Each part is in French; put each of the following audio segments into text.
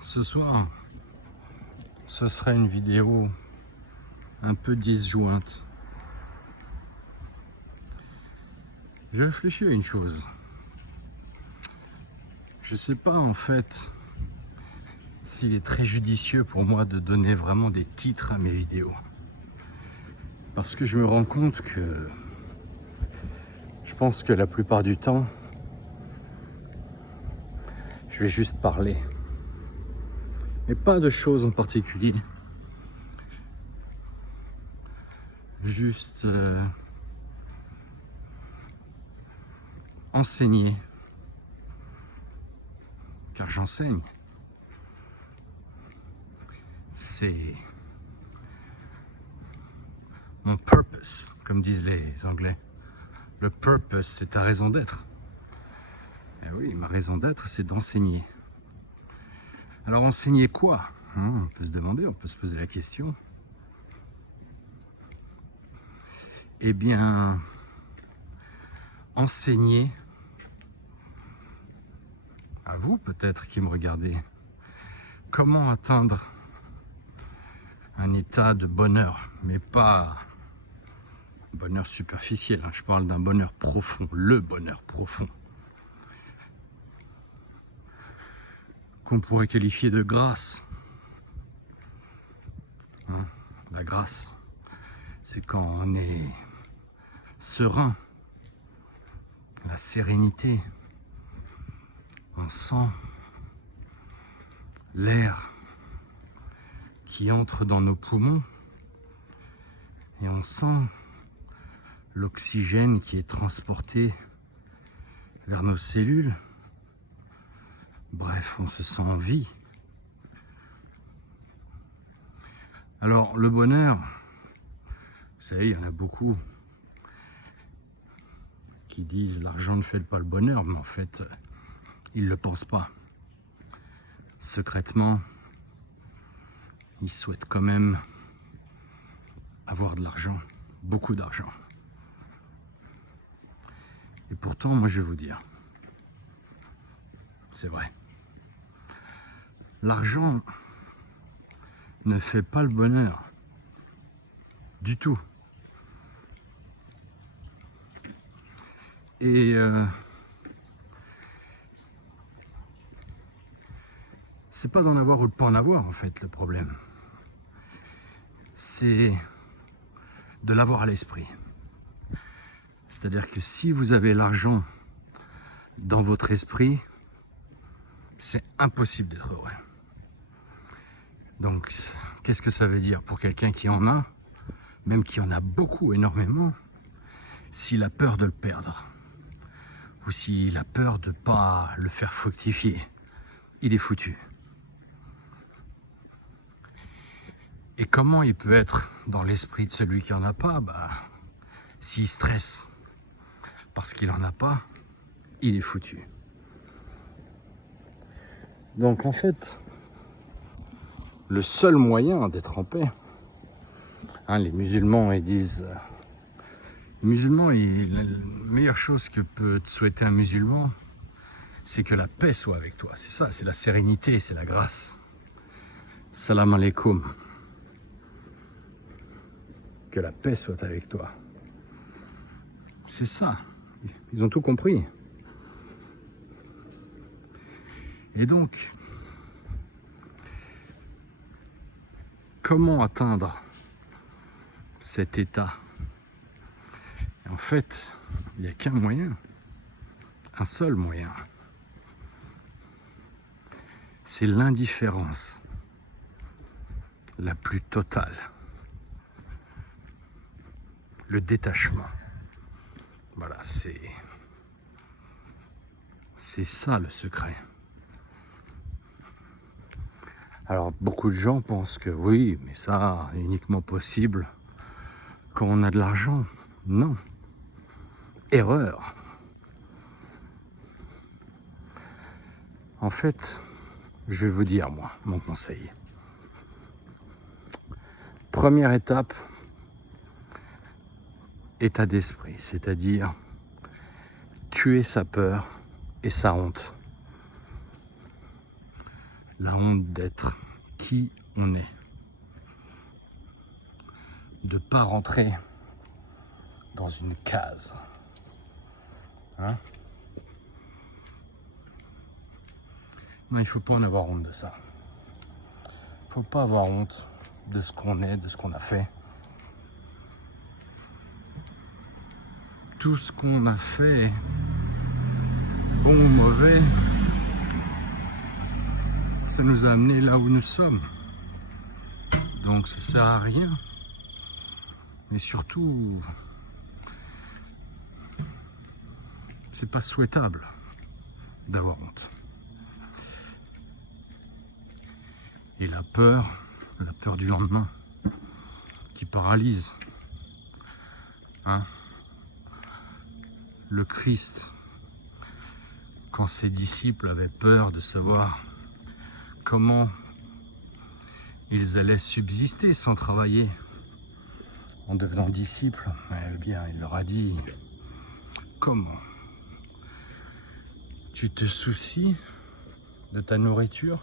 Ce soir, ce serait une vidéo un peu disjointe. J'ai réfléchi à une chose. Je sais pas en fait s'il est très judicieux pour moi de donner vraiment des titres à mes vidéos. Parce que je me rends compte que je pense que la plupart du temps, je vais juste parler. Mais pas de choses en particulier. Juste enseigner. Car j'enseigne. C'est mon purpose, comme disent les Anglais. Le purpose, c'est ta raison d'être. Eh oui, ma raison d'être, c'est d'enseigner. Alors enseigner quoi? On peut se demander, on peut se poser la question. Eh bien, enseigner à vous peut-être qui me regardez, comment atteindre un état de bonheur, mais pas bonheur superficiel, je parle d'un bonheur profond, le bonheur profond, qu'on pourrait qualifier de grâce. La grâce, c'est quand on est serein, la sérénité, on sent l'air qui entre dans nos poumons et on sent l'oxygène qui est transporté vers nos cellules. Bref, on se sent en vie. Alors, le bonheur, vous savez, il y en a beaucoup qui disent l'argent ne fait pas le bonheur, mais en fait, ils ne le pensent pas. Secrètement, ils souhaitent quand même avoir de l'argent, beaucoup d'argent. Et pourtant, moi je vais vous dire, c'est vrai. L'argent ne fait pas le bonheur. Du tout. Et c'est pas d'en avoir ou de pas en avoir en fait le problème. C'est de l'avoir à l'esprit. C'est-à-dire que si vous avez l'argent dans votre esprit, c'est impossible d'être heureux. Donc, qu'est-ce que ça veut dire pour quelqu'un qui en a, même qui en a beaucoup, énormément, s'il a peur de le perdre, ou s'il a peur de ne pas le faire fructifier, il est foutu. Et comment il peut être dans l'esprit de celui qui en a pas? S'il stresse parce qu'il en a pas, il est foutu. Donc en fait, le seul moyen d'être en paix, les musulmans ils disent, la meilleure chose que peut te souhaiter un musulman, c'est que la paix soit avec toi. C'est ça, c'est la sérénité, c'est la grâce. Salam alaikum. Que la paix soit avec toi. C'est ça. Ils ont tout compris. Et donc, comment atteindre cet état? En fait, il n'y a qu'un moyen, un seul moyen. C'est l'indifférence la plus totale. Le détachement. Voilà, c'est ça le secret. Alors, beaucoup de gens pensent que oui, mais ça, uniquement possible quand on a de l'argent. Non. Erreur. En fait, je vais vous dire, moi, mon conseil. Première étape, état d'esprit, c'est-à-dire tuer sa peur et sa honte. La honte d'être qui on est. De ne pas rentrer dans une case. Hein? Non, il ne faut pas en avoir honte de ça. Il ne faut pas avoir honte de ce qu'on est, de ce qu'on a fait. Tout ce qu'on a fait, bon ou mauvais, ça nous a amenés là où nous sommes. Donc ça sert à rien. Mais surtout, c'est pas souhaitable d'avoir honte. Et la peur du lendemain, qui paralyse. Hein? Le Christ, quand ses disciples avaient peur de savoir comment ils allaient subsister sans travailler en devenant disciples, eh bien, il leur a dit, comment tu te soucies de ta nourriture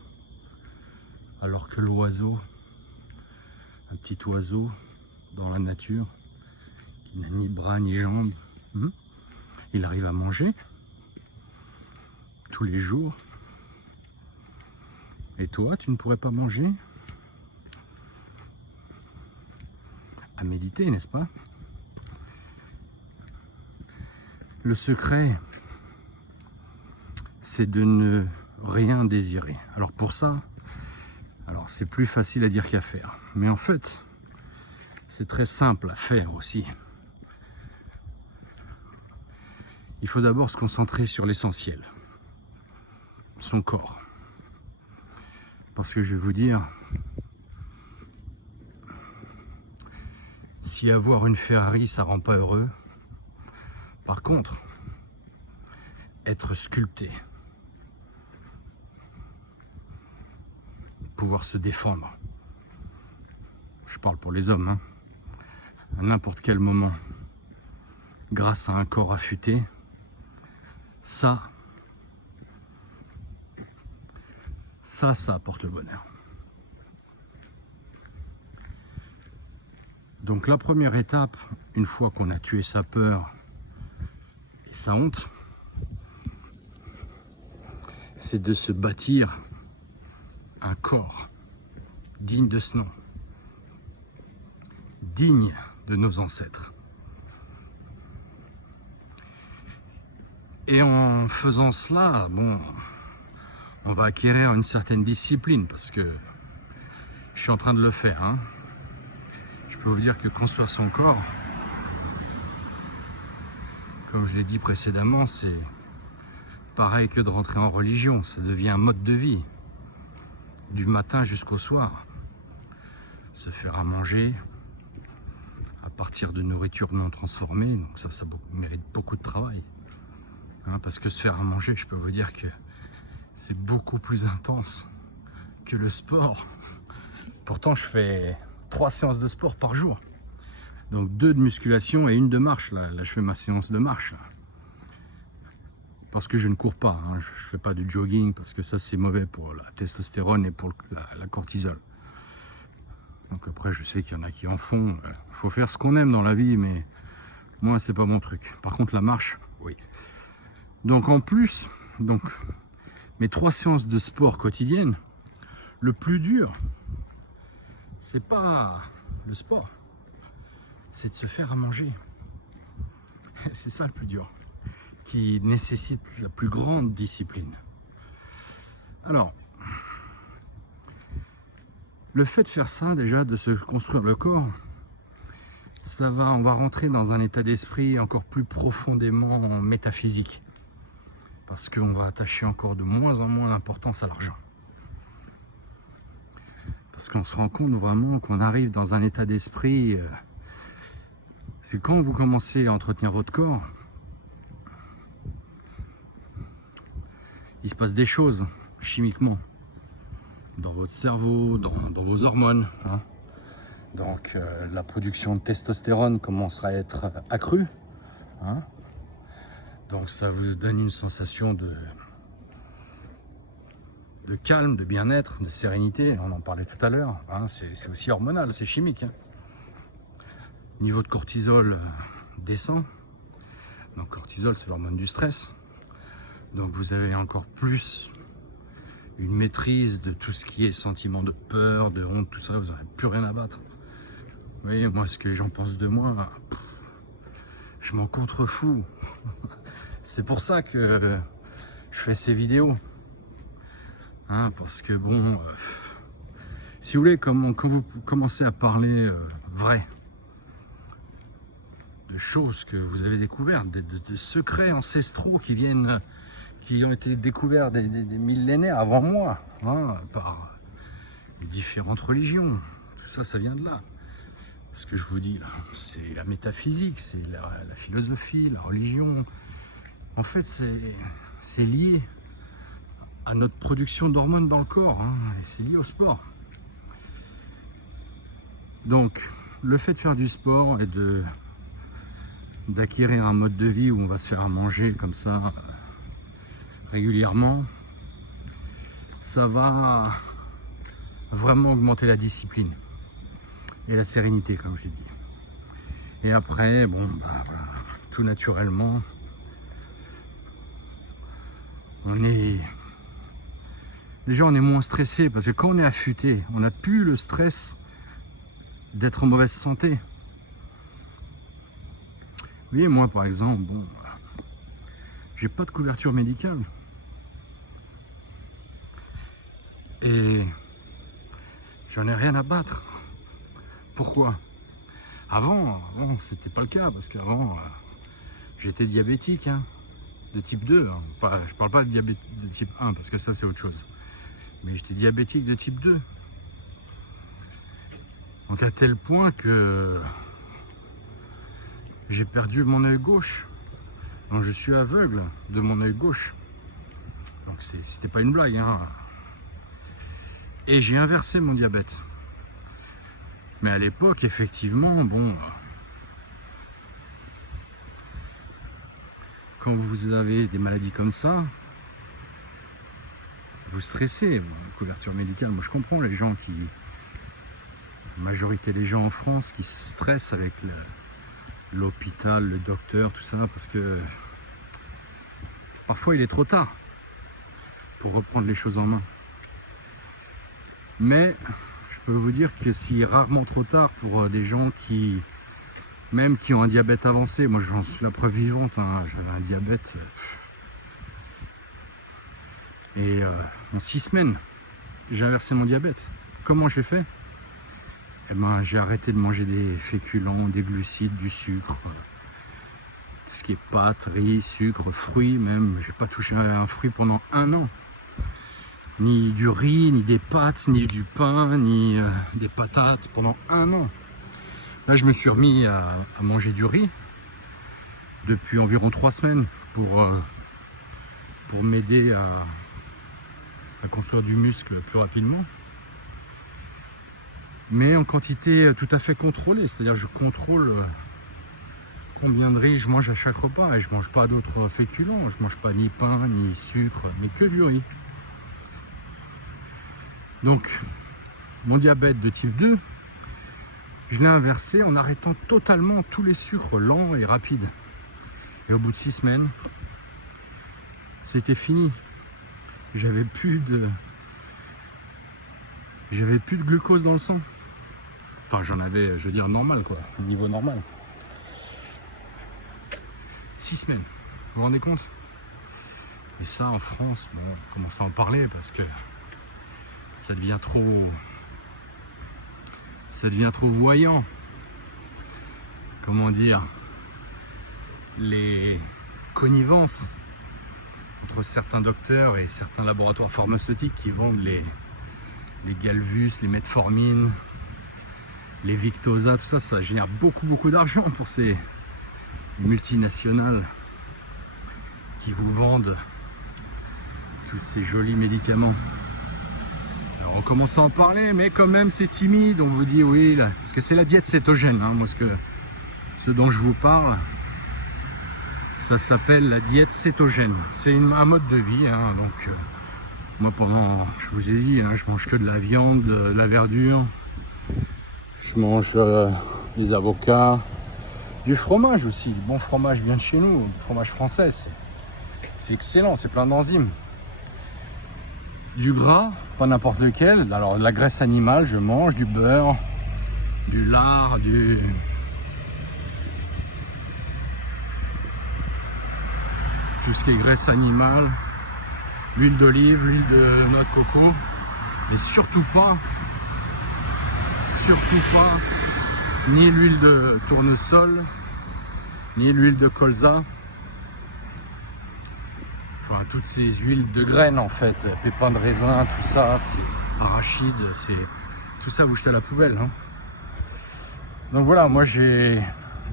alors que l'oiseau, un petit oiseau dans la nature, qui n'a ni bras ni jambes, il arrive à manger tous les jours. Et toi, tu ne pourrais pas manger? À méditer, n'est-ce pas? Le secret, c'est de ne rien désirer. Alors pour ça, c'est plus facile à dire qu'à faire. Mais en fait, c'est très simple à faire aussi. Il faut d'abord se concentrer sur l'essentiel, son corps. Parce que je vais vous dire, si avoir une Ferrari, ça rend pas heureux, par contre, être sculpté, pouvoir se défendre, je parle pour les hommes, à n'importe quel moment, grâce à un corps affûté, ça apporte le bonheur. Donc la première étape, une fois qu'on a tué sa peur et sa honte, c'est de se bâtir un corps digne de ce nom, digne de nos ancêtres. Et en faisant cela, on va acquérir une certaine discipline, parce que je suis en train de le faire. Je peux vous dire que construire son corps, comme je l'ai dit précédemment, c'est pareil que de rentrer en religion. Ça devient un mode de vie, du matin jusqu'au soir. Se faire à manger à partir de nourriture non transformée, donc ça mérite beaucoup de travail. Parce que se faire à manger, je peux vous dire que c'est beaucoup plus intense que le sport. Pourtant, je fais 3 séances de sport par jour. Donc 2 de musculation et 1 de marche. Là, je fais ma séance de marche. Parce que je ne cours pas. Je ne fais pas du jogging parce que ça, c'est mauvais pour la testostérone et pour la cortisol. Donc après, je sais qu'il y en a qui en font. Il faut faire ce qu'on aime dans la vie, mais moi, c'est pas mon truc. Par contre, la marche, oui. Donc en plus, mes 3 séances de sport quotidiennes, le plus dur, c'est pas le sport, c'est de se faire à manger. C'est ça le plus dur, qui nécessite la plus grande discipline. Alors, le fait de faire ça, déjà, de se construire le corps, on va rentrer dans un état d'esprit encore plus profondément métaphysique. Parce qu'on va attacher encore de moins en moins d'importance à l'argent. Parce qu'on se rend compte vraiment qu'on arrive dans un état d'esprit. C'est quand vous commencez à entretenir votre corps, il se passe des choses chimiquement dans votre cerveau, dans vos hormones. Donc la production de testostérone commencera à être accrue. Donc ça vous donne une sensation de calme, de bien-être, de sérénité. On en parlait tout à l'heure. Hein, c'est aussi hormonal, c'est chimique. Hein. Niveau de cortisol descend. Donc cortisol, c'est l'hormone du stress. Donc vous avez encore plus une maîtrise de tout ce qui est sentiment de peur, de honte, tout ça. Vous n'aurez plus rien à battre. Vous voyez, moi, ce que les gens pensent de moi, je m'en contrefous. C'est pour ça que je fais ces vidéos. Hein, parce que bon, si vous voulez, quand vous commencez à parler vrai, de choses que vous avez découvertes, de secrets ancestraux qui ont été découverts des millénaires avant moi, hein, par les différentes religions. Tout ça, ça vient de là. Ce que je vous dis là, c'est la métaphysique, c'est la philosophie, la religion. En fait, c'est lié à notre production d'hormones dans le corps, hein, et c'est lié au sport. Donc, le fait de faire du sport et d'acquérir un mode de vie où on va se faire à manger comme ça régulièrement, ça va vraiment augmenter la discipline et la sérénité, comme je l'ai dit. Et après, bon, bah, voilà, tout naturellement, déjà on est moins stressé, parce que quand on est affûté, on n'a plus le stress d'être en mauvaise santé. Vous voyez, moi par exemple, bon, j'ai pas de couverture médicale. Et j'en ai rien à battre. Pourquoi? Avant, c'était pas le cas, parce qu'avant, j'étais diabétique, hein, de type 2. Hein. Je parle pas de diabète de type 1, parce que ça c'est autre chose. Mais j'étais diabétique de type 2. Donc à tel point que j'ai perdu mon œil gauche. Donc je suis aveugle de mon œil gauche. Donc c'était pas une blague, hein. Et j'ai inversé mon diabète. Mais à l'époque, effectivement, bon, quand vous avez des maladies comme ça, vous stressez. Bon, couverture médicale, moi je comprends les gens la majorité des gens en France qui se stressent avec l'hôpital, le docteur, tout ça, parce que parfois il est trop tard pour reprendre les choses en main. Mais je peux vous dire que c'est rarement trop tard pour des gens qui ont un diabète avancé. Moi j'en suis la preuve vivante, hein. J'avais un diabète et en 6 semaines j'ai inversé mon diabète. Comment j'ai fait? Eh ben, j'ai arrêté de manger des féculents, des glucides, du sucre, tout ce qui est pâtes, riz, sucre, fruits même. J'ai pas touché un fruit pendant 1 an. Ni du riz, ni des pâtes, ni du pain, ni des patates pendant 1 an. Là, je me suis remis à manger du riz depuis environ 3 semaines pour m'aider à construire du muscle plus rapidement. Mais en quantité tout à fait contrôlée, c'est-à-dire je contrôle combien de riz je mange à chaque repas et je mange pas d'autres féculents, je mange pas ni pain ni sucre, mais que du riz. Donc mon diabète de type 2, je l'ai inversé en arrêtant totalement tous les sucres lents et rapides. Et au bout de 6 semaines, c'était fini. J'avais plus de glucose dans le sang. Enfin, j'en avais, je veux dire, normal, quoi, au niveau normal. 6 semaines, vous vous rendez compte? Et ça, en France, bon, on commence à en parler parce que ça devient trop voyant. Comment dire? Les connivences entre certains docteurs et certains laboratoires pharmaceutiques qui vendent les Galvus, les Metformin, les Victoza, tout ça, ça génère beaucoup d'argent pour ces multinationales qui vous vendent tous ces jolis médicaments. Alors on commence à en parler, mais quand même c'est timide, on vous dit oui, là, parce que c'est la diète cétogène, hein, moi ce dont je vous parle, ça s'appelle la diète cétogène. C'est un mode de vie, hein, donc Moi, je vous ai dit, hein, je mange que de la viande, de la verdure. Je mange des avocats, du fromage aussi. Le bon fromage vient de chez nous, le fromage français. C'est excellent, c'est plein d'enzymes. Du gras, pas n'importe lequel. Alors, de la graisse animale, je mange du beurre, du lard, tout ce qui est graisse animale, l'huile d'olive, l'huile de noix de coco, mais surtout pas, ni l'huile de tournesol, ni l'huile de colza. Enfin, toutes ces huiles de graines en fait, pépins de raisin, tout ça, c'est arachide, c'est tout ça, vous jetez à la poubelle. Hein. Donc voilà, moi j'ai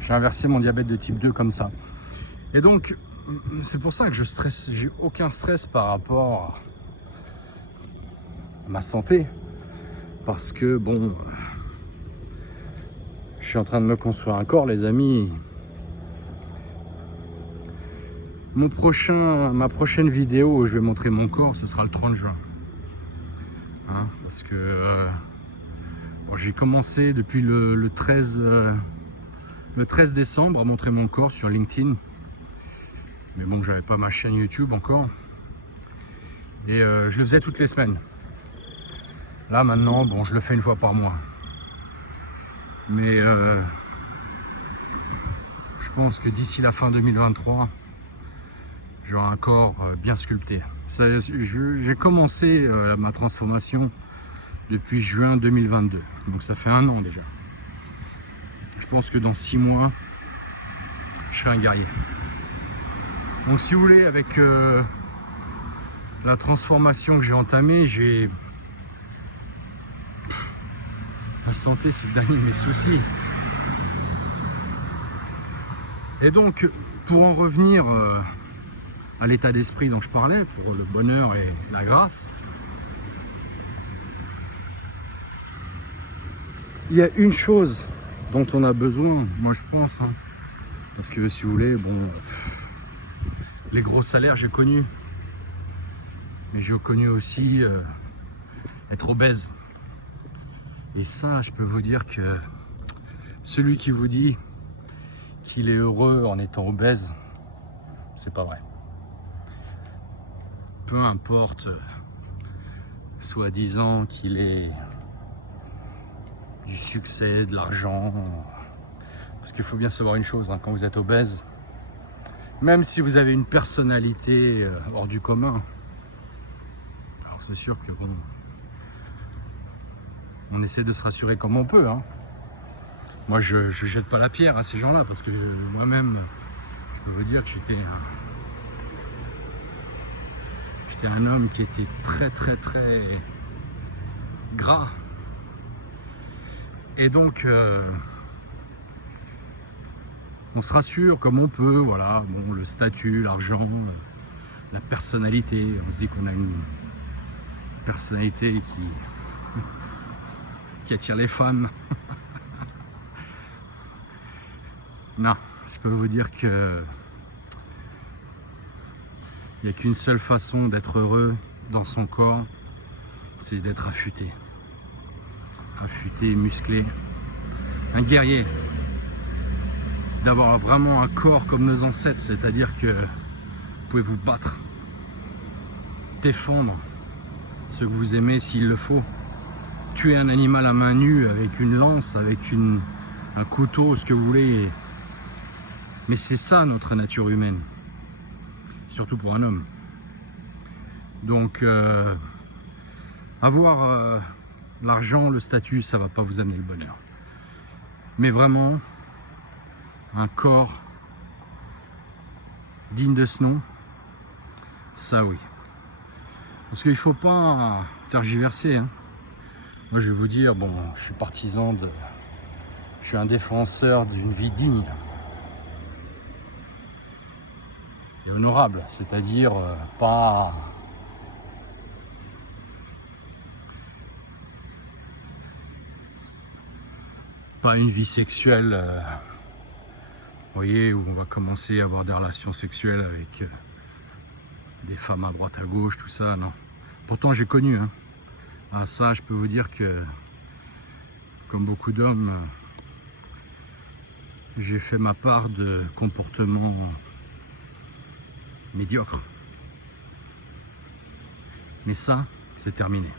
inversé mon diabète de type 2 comme ça. Et donc, c'est pour ça que je stresse, j'ai aucun stress par rapport à ma santé. Parce que bon, je suis en train de me construire un corps, les amis. Ma prochaine vidéo où je vais montrer mon corps, ce sera le 30 juin. Hein, parce que bon, j'ai commencé depuis le 13 décembre à montrer mon corps sur LinkedIn. Mais bon, j'avais pas ma chaîne YouTube encore. Et je le faisais toutes les semaines. Là maintenant, bon, je le fais une fois par mois. Mais je pense que d'ici la fin 2023, j'aurai un corps bien sculpté. J'ai commencé ma transformation depuis juin 2022. Donc ça fait 1 an déjà. Je pense que dans 6 mois, je serai un guerrier. Donc si vous voulez, avec la transformation que j'ai entamée, ma santé, c'est le dernier de mes soucis. Et donc, pour en revenir à l'état d'esprit dont je parlais, pour le bonheur et la grâce, il y a une chose dont on a besoin, moi je pense, hein, parce que si vous voulez, bon, les gros salaires j'ai connu, mais j'ai connu aussi être obèse. Et ça, je peux vous dire que celui qui vous dit qu'il est heureux en étant obèse, c'est pas vrai. Peu importe, soi-disant qu'il ait du succès, de l'argent, parce qu'il faut bien savoir une chose, hein, quand vous êtes obèse, même si vous avez une personnalité hors du commun, alors c'est sûr que bon, on essaie de se rassurer comme on peut. Hein. Moi, je jette pas la pierre à ces gens-là, parce que moi-même, je peux vous dire que j'étais un homme qui était très gras. Et donc, on se rassure comme on peut, voilà, bon, le statut, l'argent, la personnalité. On se dit qu'on a une personnalité qui attire les femmes. Non, je peux vous dire que il n'y a qu'une seule façon d'être heureux dans son corps, c'est d'être affûté. Affûté, musclé, un guerrier. D'avoir vraiment un corps comme nos ancêtres, c'est-à-dire que vous pouvez vous battre, défendre ce que vous aimez s'il le faut, tuer un animal à main nue avec une lance, avec un couteau, ce que vous voulez. Mais c'est ça notre nature humaine, surtout pour un homme. Donc avoir l'argent, le statut, ça va pas vous amener le bonheur. Mais vraiment, un corps digne de ce nom, ça oui. Parce qu'il ne faut pas tergiverser. Hein. Moi je vais vous dire, bon, je suis partisan je suis un défenseur d'une vie digne et honorable, c'est-à-dire pas une vie sexuelle, vous voyez, où on va commencer à avoir des relations sexuelles avec des femmes à droite à gauche, tout ça, non. Pourtant j'ai connu, hein. Ah, ça, je peux vous dire que, comme beaucoup d'hommes, j'ai fait ma part de comportements médiocres. Mais ça, c'est terminé.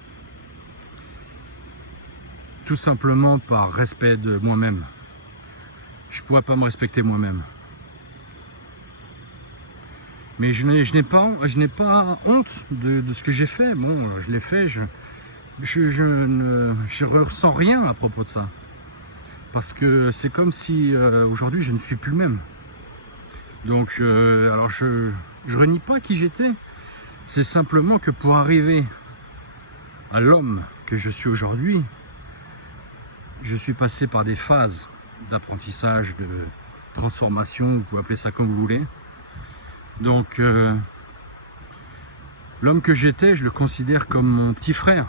Tout simplement par respect de moi-même. Je ne pourrais pas me respecter moi-même. Mais je n'ai pas honte de ce que j'ai fait. Bon, je l'ai fait, je ne ressens rien à propos de ça. Parce que c'est comme si aujourd'hui je ne suis plus le même. Donc, alors je renie pas qui j'étais. C'est simplement que pour arriver à l'homme que je suis aujourd'hui, je suis passé par des phases d'apprentissage, de transformation, vous pouvez appeler ça comme vous voulez. Donc, l'homme que j'étais, je le considère comme mon petit frère.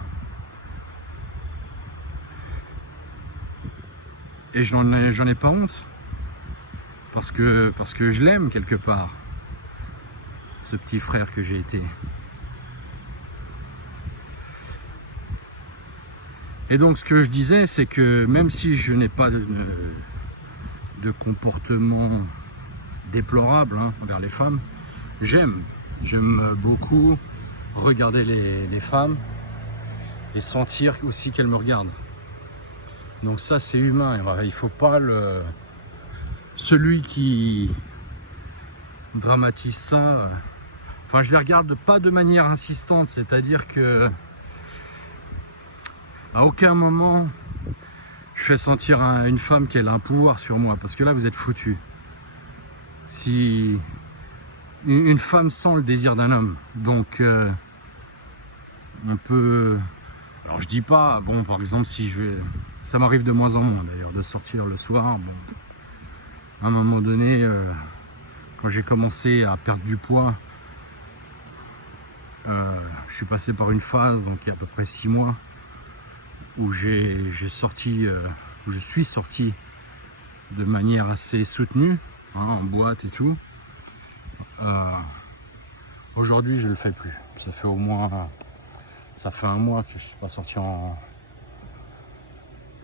Et j'en ai pas honte. Parce que je l'aime quelque part, ce petit frère que j'ai été. Et donc ce que je disais, c'est que même si je n'ai pas de comportement déplorable envers les femmes, j'aime beaucoup regarder les femmes et sentir aussi qu'elles me regardent. Donc ça c'est humain, il faut pas celui qui dramatise ça, enfin je les regarde pas de manière insistante, c'est-à-dire que à aucun moment je fais sentir à une femme qu'elle a un pouvoir sur moi, parce que là vous êtes foutus. Si une femme sent le désir d'un homme, donc on peut, alors je dis pas, bon par exemple si je vais, ça m'arrive de moins en moins d'ailleurs de sortir le soir, bon, à un moment donné, quand j'ai commencé à perdre du poids, je suis passé par une phase, donc il y a à peu près 6 mois, où je suis sorti de manière assez soutenue, en boîte et tout. Aujourd'hui, je ne le fais plus. Ça fait un mois que je ne suis pas sorti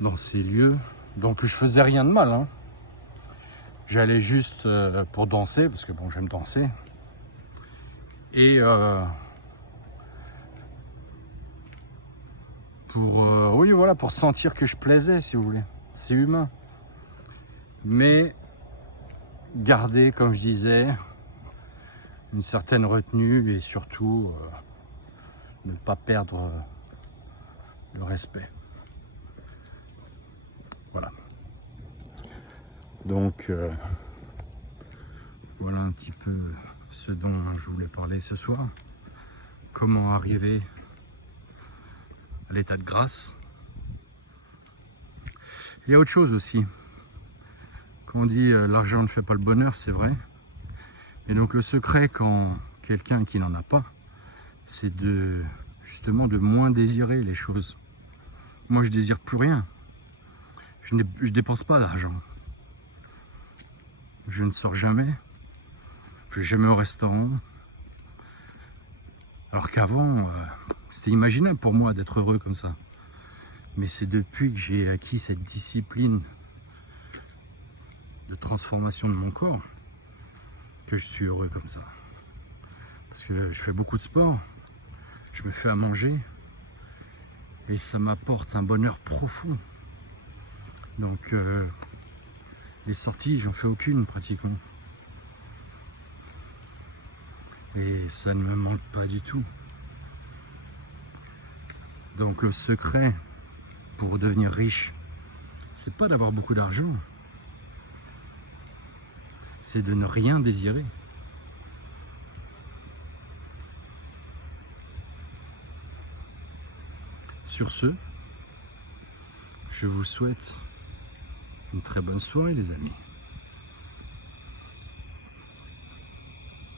dans ces lieux. Donc je faisais rien de mal. J'allais juste pour danser, parce que bon, j'aime danser. Et oui, voilà, pour sentir que je plaisais, si vous voulez. C'est humain. Mais garder, comme je disais, une certaine retenue et surtout ne pas perdre le respect. Voilà. Donc, voilà un petit peu ce dont je voulais parler ce soir. Comment arriver à l'état de grâce. Il y a autre chose aussi. Quand on dit l'argent ne fait pas le bonheur, c'est vrai. Et donc le secret quand quelqu'un qui n'en a pas, c'est justement de moins désirer les choses. Moi je désire plus rien. Je dépense pas d'argent. Je ne sors jamais. Je vais jamais au restaurant. Alors qu'avant, c'était imaginable pour moi d'être heureux comme ça. Mais c'est depuis que j'ai acquis cette discipline de transformation de mon corps que je suis heureux comme ça. Parce que je fais beaucoup de sport, je me fais à manger et ça m'apporte un bonheur profond. Donc les sorties, j'en fais aucune pratiquement. Et ça ne me manque pas du tout. Donc le secret pour devenir riche, c'est pas d'avoir beaucoup d'argent, c'est de ne rien désirer. Sur ce, je vous souhaite une très bonne soirée les amis.